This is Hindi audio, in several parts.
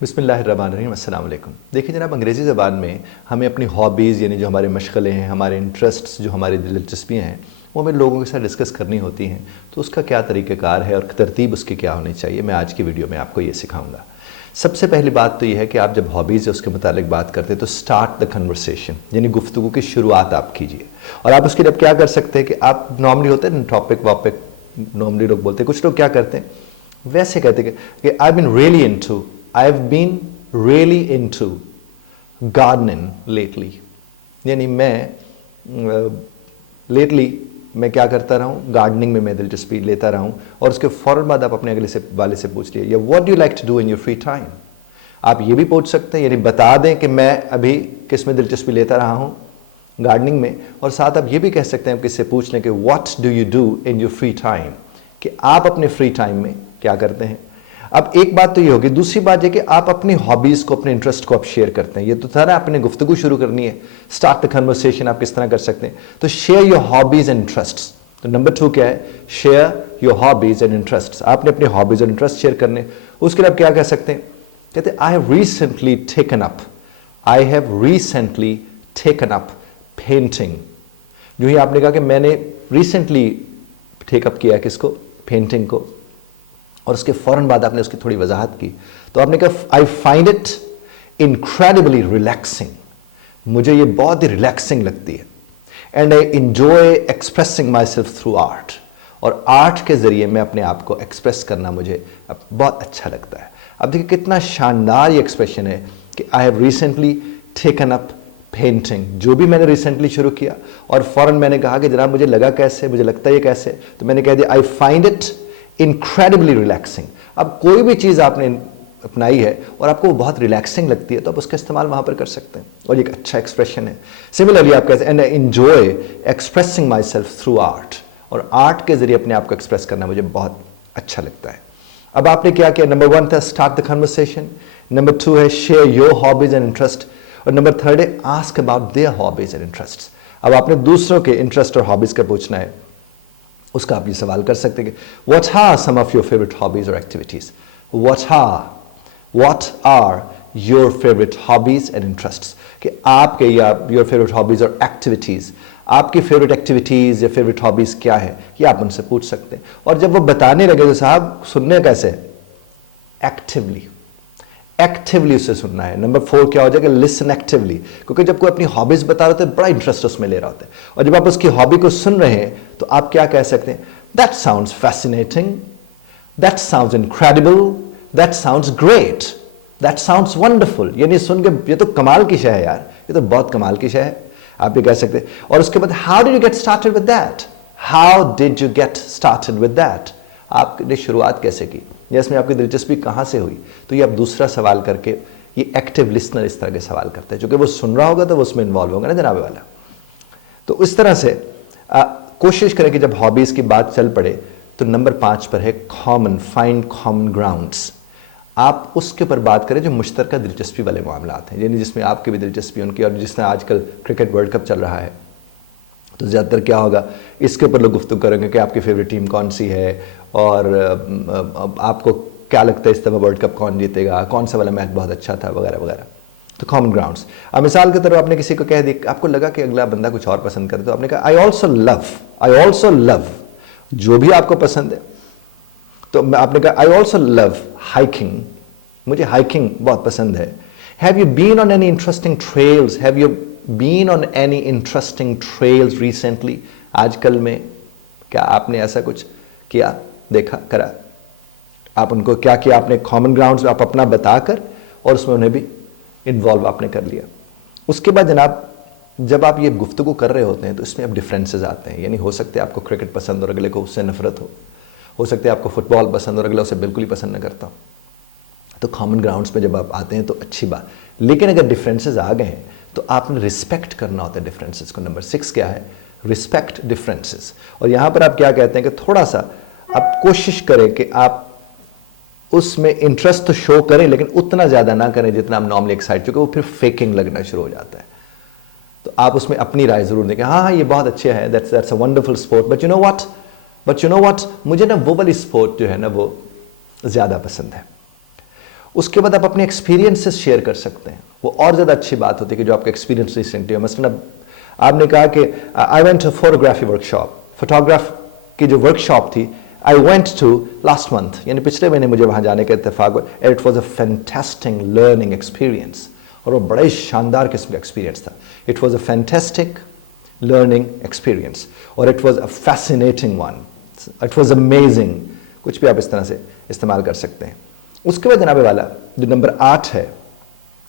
बिस्मिल्लाहिर्रहमानिर्रहीम अस्सलाम वालेकुम। देखिए जनाब, अंग्रेज़ी ज़बान में हमें अपनी हॉबीज़ यानी जो हमारे मशगले हैं, हमारे इंटरेस्ट्स, जो हमारी दिलचस्पियाँ हैं, वो हमें लोगों के साथ डिस्कस करनी होती हैं। तो उसका क्या तरीक़ाकार है और तरतीब उसकी क्या होनी चाहिए, मैं आज की वीडियो में आपको ये सिखाऊंगा। सबसे पहली बात तो ये है कि आप जब हॉबीज़ है उसके मुतालिक बात करते हैं तो स्टार्ट द कन्वर्सेशन, यानी गुफ्तगू की शुरुआत आप कीजिए। और आप उसके लिए अब क्या कर सकते हैं कि आप नॉर्मली होते हैं टॉपिक वॉपिक, नॉर्मली लोग बोलते हैं, कुछ लोग क्या करते हैं वैसे कहते हैं कि I've been really into gardening lately, यानी मैं लेटली मैं क्या करता रहा हूँ, गार्डनिंग में मैं दिलचस्पी लेता रहा हूँ। और उसके फ़ौरन बाद आप अपने अगले से वाले से पूछ लिए, या what do you like to do in your free time. आप ये भी पूछ सकते हैं, यानी बता दें कि मैं अभी किस में दिलचस्पी लेता रहा हूँ, गार्डनिंग में। और साथ आप ये भी कह सकते हैं, किससे पूछ लें कि what do you do in your free time, कि आप अपने फ्री टाइम में क्या करते हैं। अब एक बात तो ये होगी, दूसरी बात ये कि आप अपनी हॉबीज़ को, अपने इंटरेस्ट को आप शेयर करते हैं। ये तो था ना, अपने गुफ्तगू शुरू करनी है, स्टार्ट द कन्वर्सेशन आप किस तरह कर सकते हैं। तो share your hobbies and interests. तो नंबर 2 क्या है, share your hobbies and interests. आपने अपने हॉबीज़ और इंटरेस्ट शेयर करने। उसके लिए आप क्या कह सकते हैं, कहते हैं I have recently taken up painting. जो ही आपने कहा कि मैंने रिसेंटली टेकअप किया किसको, पेंटिंग को, और उसके फ़ौरन बाद आपने उसकी थोड़ी वजाहत की, तो आपने कहा I find it incredibly relaxing, मुझे ये बहुत ही रिलैक्सिंग लगती है। And I enjoy expressing my self through art, और आर्ट के ज़रिए मैं अपने आप को एक्सप्रेस करना मुझे बहुत अच्छा लगता है। अब देखिए कितना शानदार ये एक्सप्रेशन है कि I have recently taken up painting, जो भी मैंने रिसेंटली शुरू किया, और फ़ौरन मैंने कहा कि जनाब मुझे लगा कैसे, मुझे लगता है ये कैसे, तो मैंने कह दिया I find it incredibly relaxing. अब कोई भी चीज़ आपने अपनाई है और आपको वो बहुत रिलैक्सिंग लगती है, तो आप उसका इस्तेमाल वहाँ पर कर सकते हैं, और एक अच्छा एक्सप्रेशन है। सिमिलरली आप कहते हैं and I enjoy expressing my self through art, और आर्ट के ज़रिए अपने आप को एक्सप्रेस करना मुझे बहुत अच्छा लगता है। अब आपने क्या किया, नंबर 1 था स्टार्ट द कन्वर्सेशन, नंबर 2 है share your hobbies and interest, और नंबर 3 है ask about their hobbies and interest. अब आपने दूसरों के इंटरेस्ट और हॉबीज़ का पूछना है, उसका आप ये सवाल कर सकते हैं कि what are some of your favourite hobbies और activities, what are your favourite hobbies and interests, कि आपके या योर फेवरेट हॉबीज और एक्टिविटीज, आपकी फेवरेट एक्टिविटीज या फेवरेट हॉबीज क्या है, ये आप उनसे पूछ सकते हैं। और जब वो बताने लगे तो साहब सुनने कैसे, एक्टिवली उसे सुनना है। नंबर 4 क्या हो जाएगा, लिसन एक्टिवली, क्योंकि जब कोई अपनी हॉबीज बता रहे होते हैं बड़ा इंटरेस्ट उसमें ले रहा होता है, और जब आप उसकी हॉबी को सुन रहे हैं तो आप क्या कह सकते हैं, that sounds fascinating, that sounds incredible, that sounds great, that sounds wonderful. यानी सुन के ये तो कमाल की शय है यार, ये तो बहुत कमाल की शय है, आप ये कह सकते हैं। और उसके बाद how did you get started with that, आपने शुरुआत कैसे की, या इसमें आपकी दिलचस्पी कहाँ से हुई। तो ये आप दूसरा सवाल करके, ये एक्टिव लिसनर इस तरह के सवाल करते हैं, क्योंकि वो सुन रहा होगा तो वो उसमें इन्वॉल्व होगा ना जनाबे वाला। तो इस तरह से कोशिश करें कि जब हॉबीज़ की बात चल पड़े तो नंबर 5 पर है फाइंड कॉमन ग्राउंड्स। आप उसके ऊपर बात करें जो मुश्तरका दिलचस्पी वाले मामलात हैं, यानी जिसमें आपकी भी दिलचस्पी उनकी, और जिसमें आजकल क्रिकेट वर्ल्ड कप चल रहा है तो ज़्यादातर क्या होगा, इसके ऊपर लोग गुफ्तगू करेंगे कि आपकी फेवरेट टीम कौन सी है, और आपको क्या लगता है इस दफ़ा वर्ल्ड कप कौन जीतेगा, कौन सा वाला मैच बहुत अच्छा था, वगैरह वगैरह। तो कॉमन ग्राउंड्स। अब मिसाल के तौर पर आपने किसी को कह दिया, आपको लगा कि अगला बंदा कुछ और पसंद करे, तो आपने कहा आई ऑल्सो लव, जो भी आपको पसंद है। तो आपने कहा आई ऑल्सो लव हाइकिंग, मुझे हाइकिंग बहुत पसंद है। Have you been on any interesting trails, have you been on any interesting trails recently, आजकल में क्या आपने ऐसा कुछ किया, देखा, करा। आप उनको क्या किया, आपने कॉमन ग्राउंड्स आप अपना बताकर, और उसमें उन्हें भी इन्वॉल्व आपने कर लिया। उसके बाद जनाब जब आप ये गुफ्तगू कर रहे होते हैं तो इसमें अब डिफरेंसेस आते हैं, यानी हो सकते हैं आपको क्रिकेट पसंद और अगले को उससे नफरत हो सकता है आपको फुटबॉल पसंद और अगला उसे बिल्कुल ही पसंद न करता हो। तो कॉमन ग्राउंड्स पे जब आप आते हैं तो अच्छी बात, लेकिन अगर डिफरेंसेस आ गए हैं तो आपने रिस्पेक्ट करना होता है डिफरेंसेस को। नंबर 6 क्या है, रिस्पेक्ट डिफरेंसेस। और यहाँ पर आप क्या कहते हैं कि थोड़ा सा आप कोशिश करें कि आप उसमें इंटरेस्ट तो शो करें, लेकिन उतना ज़्यादा ना करें जितना आप नॉर्मली एक्साइट, क्योंकि वो फिर फेकिंग लगना शुरू हो जाता है। तो आप उसमें अपनी राय ज़रूर दें कि हाँ ये बहुत अच्छे है, that's a wonderful sport, but you know what मुझे ना वो वाली स्पोर्ट जो है ना वो ज़्यादा पसंद है। उसके बाद आप अपने एक्सपीरियंसेस शेयर कर सकते हैं। वो और ज़्यादा अच्छी बात होती है कि जो आपका एक्सपीरियंस रिसेंटली हो। मसलन अब आपने कहा कि I went to photography workshop, photograph की जो वर्कशॉप थी I went to last month, यानी पिछले महीने मुझे वहाँ जाने का इत्तेफाक हुआ। It was a fantastic learning experience, और वो बड़ा ही शानदार किस्म का एक्सपीरियंस था। It was a fantastic learning experience और it was a fascinating one, it was amazing, कुछ भी आप इस तरह से इस्तेमाल कर सकते हैं। उसके बाद जनाबे वाला जो नंबर 8 है,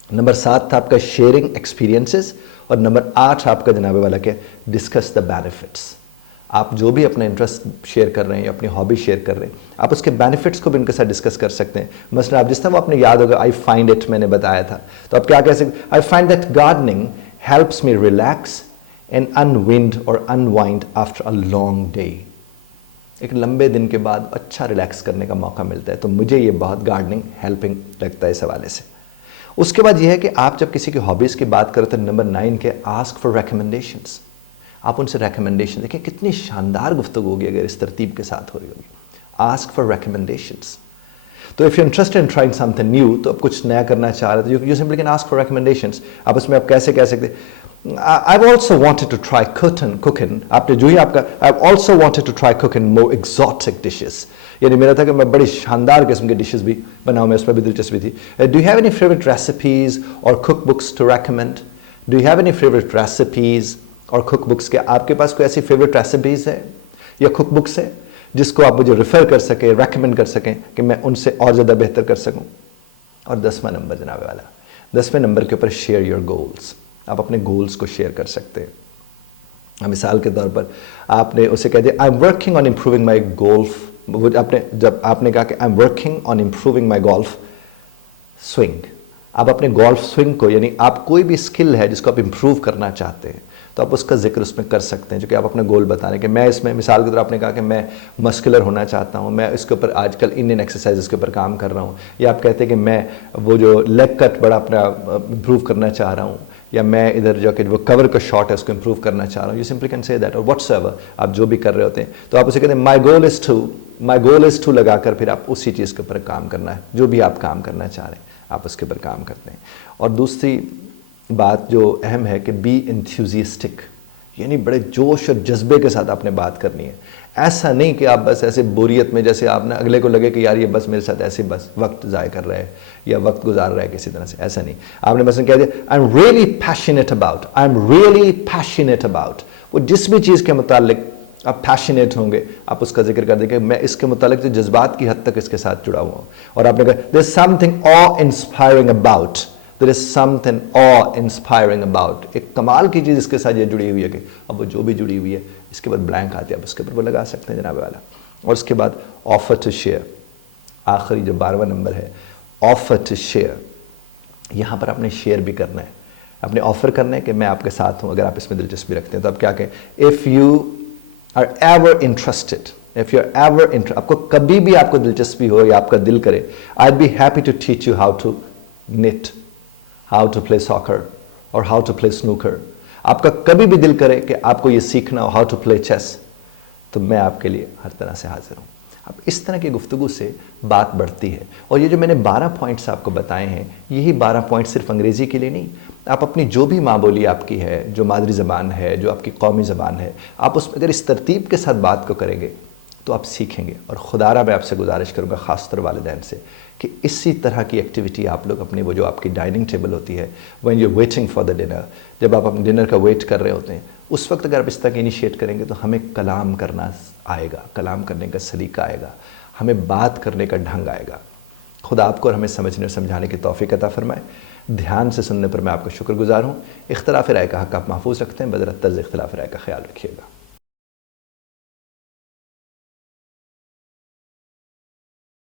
नंबर 7 था आपका शेयरिंग एक्सपीरियंसेस, और नंबर 8 आपका जनाबे वाला क्या, डिस्कस द बेनिफिट्स। आप जो भी अपना इंटरेस्ट शेयर कर रहे हैं या अपनी हॉबी शेयर कर रहे हैं, आप उसके बेनिफिट्स को भी उनके साथ डिस्कस कर सकते हैं। मसलन आप जिस तरह वो आपने याद होगा आई फाइंड इट मैंने बताया था, तो आप क्या कह सकते, I find that gardening helps me relax and unwind और unwind after a long day. एक लंबे दिन के बाद अच्छा रिलैक्स करने का मौका मिलता है, तो मुझे ये बहुत गार्डनिंग हेल्पिंग लगता है इस हवाले से। उसके बाद ये है कि आप जब किसी की हॉबीज़ की बात करें तो नंबर 9 के आस्क फॉर रिकमेंडेशंस, आप उनसे रिकमेंडेशन देखें। कितनी शानदार गुफ्तगू होगी अगर इस तरतीब के साथ हो रही होगी। आस्क फॉर रिकमेंडेशंस, तो if you interested in trying something new, तो आप कुछ नया करना चाह रहे थे, you simply can ask for recommendations. आप उसमें आप कैसे कह सकते, I've also wanted to try cooking. आपने जो ही आपका I've also wanted to try cooking more exotic dishes. यानी मेरा था कि मैं बड़ी शानदार किस्म के डिशेस भी बनाऊँ, मैं उसमें भी दिलचस्पी थी। Do you have any favorite recipes or cookbooks to recommend? Do you have any favorite recipes or cookbooks? क्या आपके पास कोई ऐसी favorite recipes है या cookbooks है जिसको आप मुझे रेफर कर सकें, recommend कर सकें कि मैं उनसे और ज़्यादा बेहतर कर सकूँ? और 10वां नंबर जनाब वाला, 10वें नंबर के ऊपर शेयर योर गोल्स। आप अपने गोल्स को शेयर कर सकते हैं। मिसाल के तौर पर आपने उसे कह दिया I am working on improving my golf, आपने जब आपने कहा कि I am working on improving my golf swing, आप अपने गोल्फ स्विंग को, यानी आप कोई भी स्किल है जिसको आप इम्प्रूव करना चाहते हैं, तो आप उसका जिक्र उसमें कर सकते हैं, जो कि आप अपना गोल बता रहे हैं कि मैं इसमें, मिसाल के तौर आपने कहा कि मैं मस्कुलर होना चाहता हूँ, मैं इसके ऊपर आजकल इंडियन एक्सरसाइज के ऊपर काम कर रहा हूँ, या आप कहते हैं कि मैं वो जो लेग कट बड़ा अपना इम्प्रूव करना चाह रहा हूँ, या मैं इधर जो कि वो कवर का शॉट है उसको इम्प्रूव करना चाह रहा हूँ। You simply can say that, और व्हाट्सएवर आप जो भी कर रहे होते हैं, तो आप उसे कहते हैं माई गोल इज़ टू लगाकर फिर आप उसी चीज़ के ऊपर काम करना है, जो भी आप काम करना चाह रहे हैं आप उसके ऊपर काम करते हैं। और दूसरी बात जो अहम है कि बी एंथुसियास्टिक, यानी बड़े जोश और जज्बे के साथ आपने बात करनी है। ऐसा नहीं कि आप बस ऐसे बोरियत में, जैसे आपने अगले को लगे कि यार ये बस मेरे साथ ऐसे बस वक्त ज़ाय कर रहा है या वक्त गुजार रहा है किसी तरह से, ऐसा नहीं। आपने बस कह दिया I am really passionate about, I am really passionate about, वो जिस भी चीज़ के मुतालिक आप पैशनेट होंगे आप उसका जिक्र कर देंगे, मैं इसके मुतालिक तो जज्बात की हद तक इसके साथ जुड़ा हुआ हूँ। और आपने कहा there is something uh inspiring about, there is something uh inspiring about, एक कमाल की चीज़ इसके साथ ये जुड़ी हुई है कि अब वो जो भी जुड़ी हुई है, इसके बाद ब्लैंक आती है, आप उसके ऊपर वो लगा सकते हैं जनाब वाला। और उसके बाद ऑफर टू शेयर, आखिरी जो 12वां नंबर है, ऑफर टू शेयर। यहाँ पर आपने शेयर भी करना है, आपने ऑफर करना है कि मैं आपके साथ हूँ, अगर आप इसमें दिलचस्पी रखते हैं तो आप क्या कहें, if you are ever interested, if you are ever interested, आपको कभी भी आपको दिलचस्पी हो या आपका दिल करे, I be happy to teach you how to knit, how to play soccer और हाउ टू प्ले स्नूकर। आपका कभी भी दिल करे कि आपको ये सीखना हो हाउ टू प्ले चेस, तो मैं आपके लिए हर तरह से हाजिर हूँ। अब इस तरह की गुफ्तगू से बात बढ़ती है। और ये जो मैंने 12 पॉइंट्स आपको बताए हैं, यही 12 पॉइंट सिर्फ अंग्रेज़ी के लिए नहीं, आप अपनी जो भी माँ बोली आपकी है, जो मादरी ज़बान है, जो आपकी कौमी ज़बान है, आप उसमें अगर इस तरतीब के साथ बात को करेंगे तो आप सीखेंगे। और खुदारा मैं आपसे गुजारिश करूँगा, ख़ासतौर वालिदैन से, कि इसी तरह की एक्टिविटी आप लोग अपनी वो जो आपकी डाइनिंग टेबल होती है, when you waiting for the dinner, जब आप अपने डिनर का वेट कर रहे होते हैं, उस वक्त अगर आप इस तरह इनिशिएट करेंगे तो हमें कलाम करना आएगा, कलाम करने का सलीका आएगा, हमें बात करने का ढंग आएगा। खुदा आपको और हमें समझने और समझाने की तौफीक अता फरमाए। ध्यान से सुनने पर मैं आपका शुक्रगुजार हूँ। इख्तिलाफ राय का हक़ आप महफूज रखते हैं, बदरत तर्ज़ इख्तिलाफ राय का ख्याल रखिएगा।